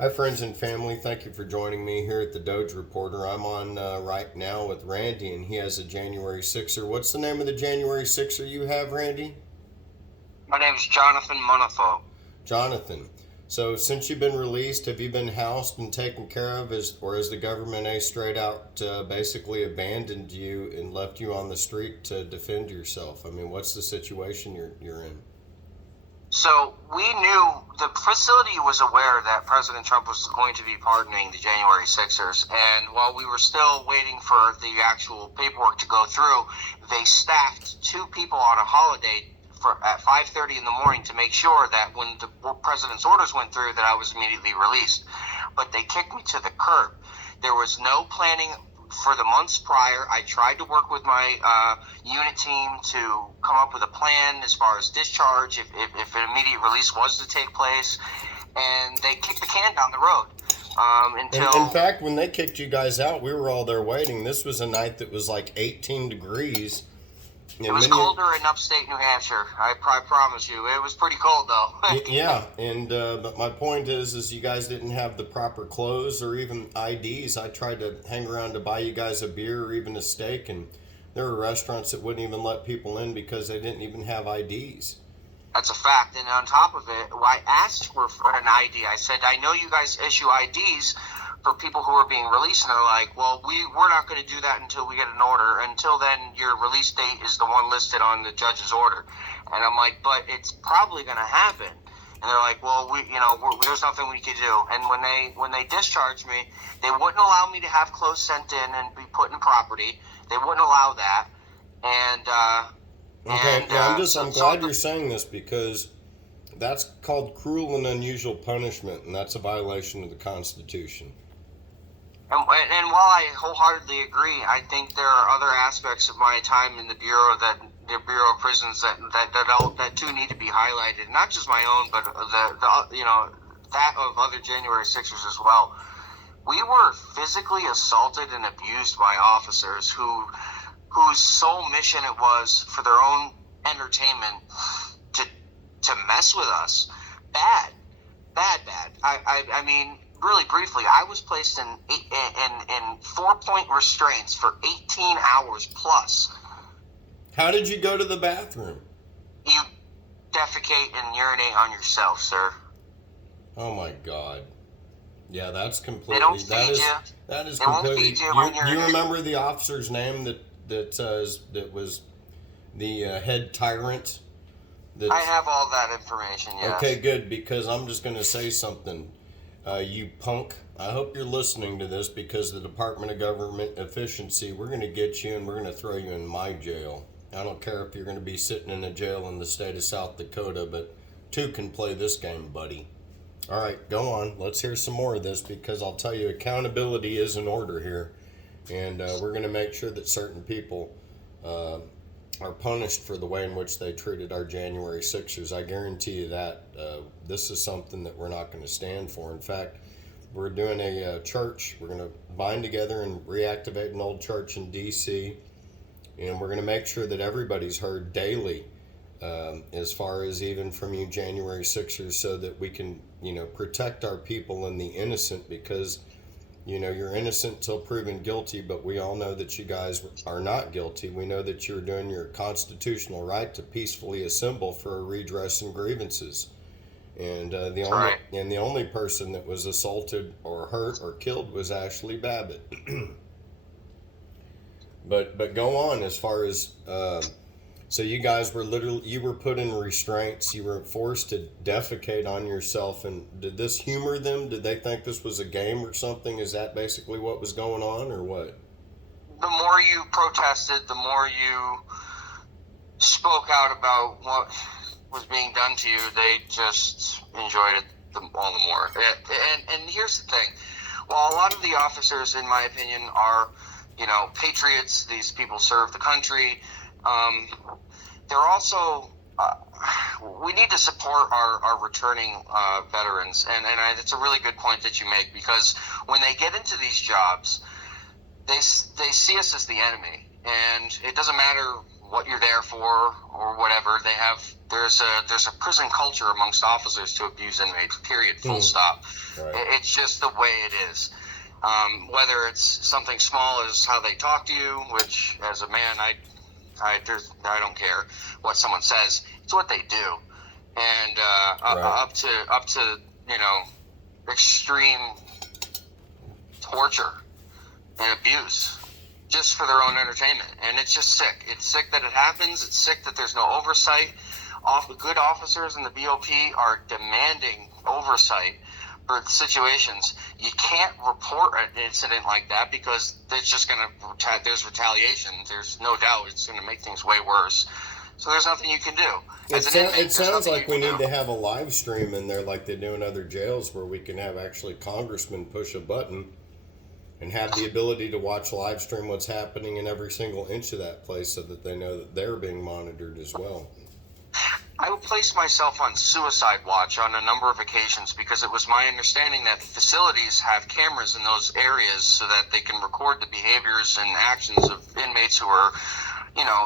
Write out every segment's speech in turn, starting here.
Hi, friends and family. Thank you for joining me here at the Doge Reporter. I'm on right now with Randy, and he has a January 6er. What's the name of the January 6er you have, Randy? My name is Jonathan Monifo. Jonathan. So, since you've been released, have you been housed and taken care of, or has the government straight out basically abandoned you and left you on the street to defend yourself? I mean, what's the situation you're in? So we knew the facility was aware that President Trump was going to be pardoning the January 6ers. And while we were still waiting for the actual paperwork to go through, they staffed two people on a holiday at 5:30 in the morning to make sure that when the president's orders went through that I was immediately released. But they kicked me to the curb. There was no planning for the months prior. I tried to work with my unit team to come up with a plan as far as discharge if an immediate release was to take place, and they kicked the can down the road. In fact, when they kicked you guys out, we were all there waiting. This was a night that was like 18 degrees. It was colder in upstate New Hampshire. I promise you. It was pretty cold, though. Yeah, and but my point is you guys didn't have the proper clothes or even IDs. I tried to hang around to buy you guys a beer or even a steak, and there were restaurants that wouldn't even let people in because they didn't even have IDs. That's a fact. And on top of it, I asked for an ID. I said, I know you guys issue IDs for people who are being released, and they're like, well, we're not going to do that until we get an order. Until then, your release date is the one listed on the judge's order. And I'm like, but it's probably going to happen. And they're like, well, there's nothing we can do. And when they discharged me, they wouldn't allow me to have clothes sent in and be put in property. They wouldn't allow that. I'm glad you're saying this because that's called cruel and unusual punishment, and that's a violation of the Constitution. And while I wholeheartedly agree, I think there are other aspects of my time in the Bureau of Prisons that too need to be highlighted. Not just my own, but that of other January 6ers as well. We were physically assaulted and abused by officers whose sole mission it was for their own entertainment to mess with us. Bad. I mean, really briefly, I was placed in 4-point restraints for 18 hours plus. How did you go to the bathroom? You defecate and urinate on yourself, sir. Oh my God. Yeah, that's completely. They don't feed you. That is they completely. Won't feed you when you remember the officer's name that was the head tyrant? I have all that information. Yes. Okay, good, because I'm just going to say something. You punk. I hope you're listening to this because the Department of Government Efficiency, we're going to get you and we're going to throw you in my jail. I don't care if you're going to be sitting in a jail in the state of South Dakota, but two can play this game, buddy. All right, go on. Let's hear some more of this because I'll tell you, accountability is in order here. And we're going to make sure that certain people are punished for the way in which they treated our January 6ers. I guarantee you that this is something that we're not going to stand for. In fact, we're doing a church. We're going to bind together and reactivate an old church in D.C., and we're going to make sure that everybody's heard daily as far as even from you January 6ers so that we can, protect our people and the innocent because you're innocent till proven guilty, but we all know that you guys are not guilty. We know that you're doing your constitutional right to peacefully assemble for a redress and grievances. And the only person that was assaulted or hurt or killed was Ashley Babbitt. But go on as far as so you guys were put in restraints. You were forced to defecate on yourself. And did this humor them? Did they think this was a game or something? Is that basically what was going on, or what? The more you protested, the more you spoke out about what was being done to you. They just enjoyed it all the more. And here's the thing: while a lot of the officers, in my opinion, are patriots, these people serve the country. They're also, we need to support our returning veterans. And it's a really good point that you make because when they get into these jobs, they see us as the enemy. And it doesn't matter what you're there for or whatever. There's a prison culture amongst officers to abuse inmates. Period. Full stop. Right. It's just the way it is. Whether it's something small as how they talk to you, which as a man I don't care what someone says. It's what they do, and up to extreme torture and abuse just for their own entertainment. And it's just sick. It's sick that it happens. It's sick that there's no oversight. Good officers in the BOP are demanding oversight for situations. You can't report an incident like that because there's retaliation. There's no doubt it's going to make things way worse. So there's nothing you can do. It sounds like we need to have a live stream in there like they do in other jails where we can have actually congressmen push a button and have the ability to watch live stream what's happening in every single inch of that place so that they know that they're being monitored as well. I would place myself on suicide watch on a number of occasions because it was my understanding that facilities have cameras in those areas so that they can record the behaviors and actions of inmates who are,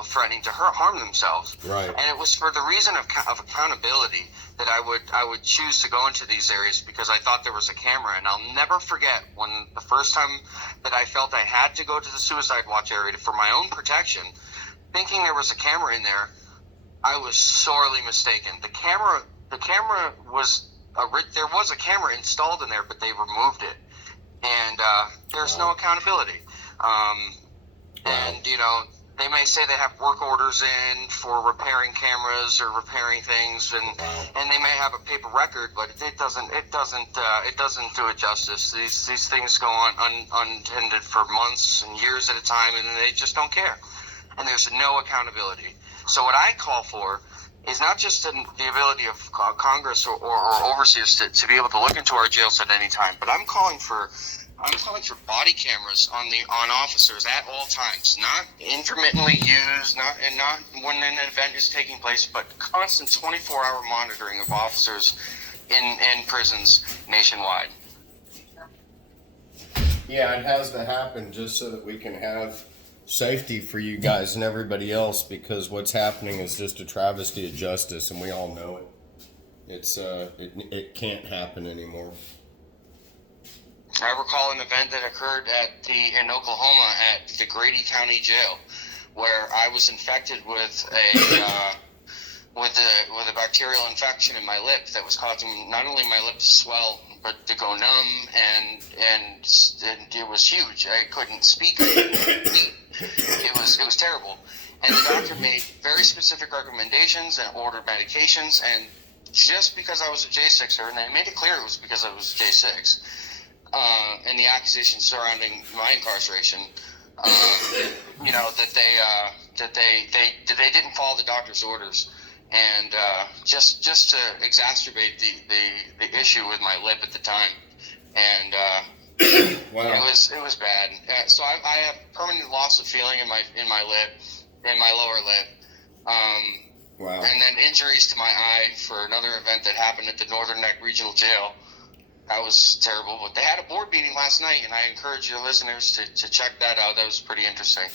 threatening to harm themselves. Right. And it was for the reason of accountability that I would choose to go into these areas because I thought there was a camera. And I'll never forget when the first time that I felt I had to go to the suicide watch area for my own protection, thinking there was a camera in there. I was sorely mistaken. The camera was there was a camera installed in there, but they removed it, and there's no accountability. And they may say they have work orders in for repairing cameras or repairing things, and they may have a paper record, but it doesn't do it justice. These things go on untended for months and years at a time, and they just don't care, and there's no accountability. So what I call for is not just the ability of Congress or overseers to be able to look into our jails at any time, but I'm calling for body cameras on officers at all times, not intermittently used, not when an event is taking place, but constant 24-hour monitoring of officers in prisons nationwide. Yeah, it has to happen just so that we can have safety for you guys and everybody else, because what's happening is just a travesty of justice, and we all know it. It can't happen anymore. I recall an event that occurred in Oklahoma at the Grady County Jail, where I was infected with a bacterial infection in my lip that was causing not only my lip to swell but to go numb, and it was huge. I couldn't speak. I couldn't eat. It was terrible. And the doctor made very specific recommendations and ordered medications. And just because I was a J6er, and they made it clear it was because I was a J6, and the accusations surrounding my incarceration, that they didn't follow the doctor's orders. And just to exacerbate the issue with my lip at the time, and wow. it was bad. So I have permanent loss of feeling in my lip, in my lower lip. Wow. And then injuries to my eye for another event that happened at the Northern Neck Regional Jail. That was terrible. But they had a board meeting last night, and I encourage your listeners to check that out. That was pretty interesting.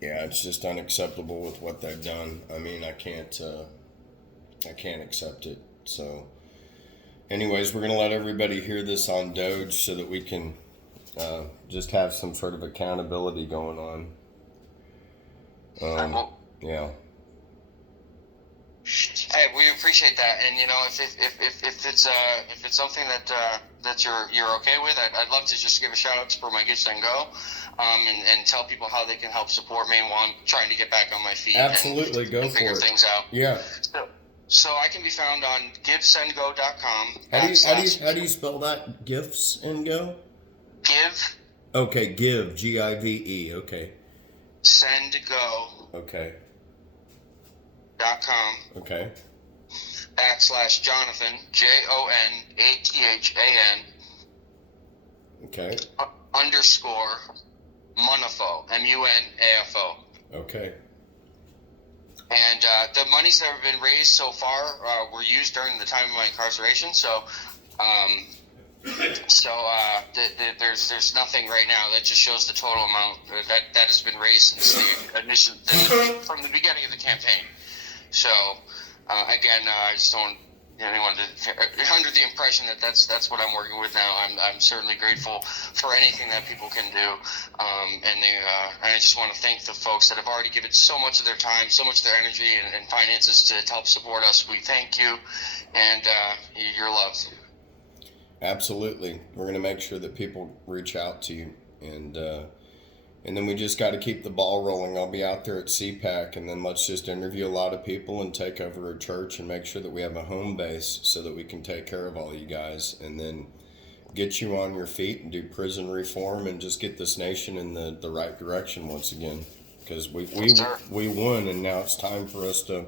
Yeah, it's just unacceptable with what they've done. I mean, I can't accept it. So, anyways, we're gonna let everybody hear this on Doge so that we can just have some sort of accountability going on. Yeah. Hey, we appreciate that, and if it's something that you're okay with, I'd love to just give a shout out for my Give Send Go, and tell people how they can help support me while I'm trying to get back on my feet. Absolutely, go for figure it. things out. Yeah. So I can be found on GiveSendGo.com. How do you spell that? Gifts and Go? Give. Okay, give. GIVE. Okay. Send Go. Okay. .com. Okay. /Jonathan JONATHAN. Okay. _ Munafo MUNAFO. Okay. And the monies that have been raised so far were used during the time of my incarceration. So So there's nothing right now that just shows the total amount that has been raised since the initial from the beginning of the campaign. So again, I just don't anyone under the impression that that's what I'm working with now. I'm certainly grateful for anything that people can do, and I just want to thank the folks that have already given so much of their time, so much of their energy and finances to help support us. We thank you, and your love. Absolutely. We're going to make sure that people reach out to you, and then we just got to keep the ball rolling. I'll be out there at CPAC, and then let's just interview a lot of people and take over a church and make sure that we have a home base so that we can take care of all you guys, and then get you on your feet and do prison reform and just get this nation in the right direction once again. Because we won, and now it's time for us to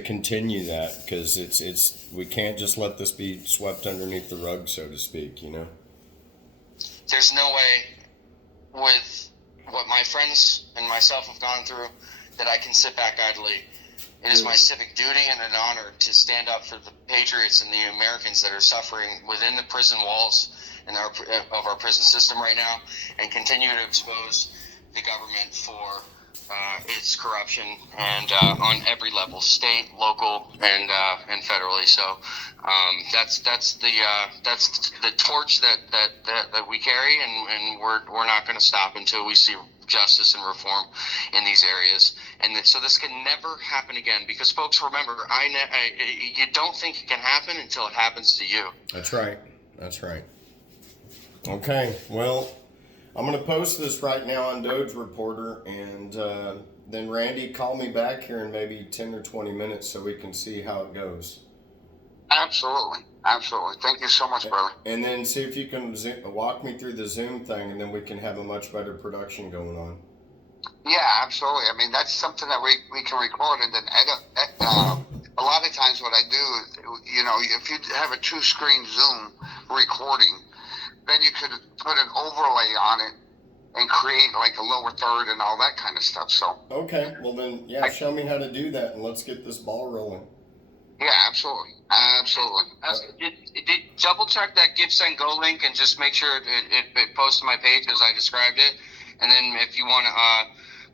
continue that, because it's we can't just let this be swept underneath the rug, so to speak. There's no way, with what my friends and myself have gone through, that I can sit back idly. It is my civic duty and an honor to stand up for the patriots and the Americans that are suffering within the prison walls and of our prison system right now, and continue to expose the government for its corruption, and on every level, state, local, and federally. So that's the torch that we carry, and we're not going to stop until we see justice and reform in these areas. And so this can never happen again, because folks, remember, you don't think it can happen until it happens to you. That's right. Okay, well, I'm going to post this right now on Doge Reporter, and then Randy, call me back here in maybe 10 or 20 minutes so we can see how it goes. Absolutely. Thank you so much, brother. And then see if you can walk me through the Zoom thing, and then we can have a much better production going on. Yeah, absolutely. I mean, that's something that we can record and then edit. A lot of times what I do, if you have a 2-screen Zoom recording, then you could put an overlay on it and create like a lower third and all that kind of stuff. So okay, well then, show me how to do that, and let's get this ball rolling. Yeah, absolutely. Double check that GiveSendGo link and just make sure it posts to my page as I described it. And then if you want to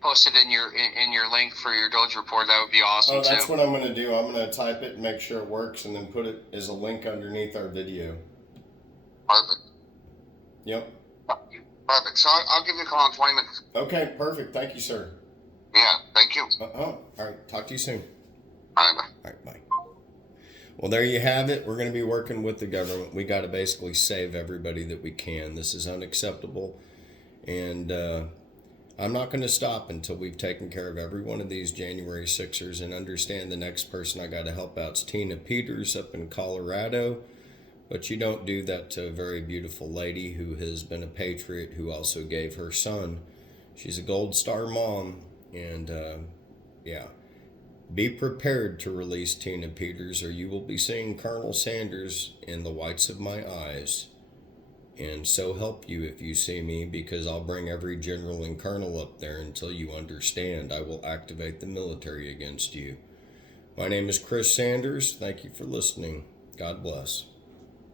post it in your link for your Doge report, that would be awesome. Oh, that's what I'm going to do. I'm going to type it and make sure it works, and then put it as a link underneath our video. Perfect. Yep. Perfect. So I'll give you a call in 20 minutes. Okay, perfect. Thank you, sir. Yeah, thank you. All right. Talk to you soon. All right, bye. All right, bye. Well, there you have it. We're going to be working with the government. We got to basically save everybody that we can. This is unacceptable. And I'm not going to stop until we've taken care of every one of these January 6ers, and understand the next person I got to help out is Tina Peters up in Colorado. But you don't do that to a very beautiful lady who has been a patriot, who also gave her son. She's a Gold Star mom. And be prepared to release Tina Peters, or you will be seeing Colonel Sanders in the whites of my eyes. And so help you if you see me, because I'll bring every general and colonel up there until you understand. I will activate the military against you. My name is Chris Sanders. Thank you for listening. God bless.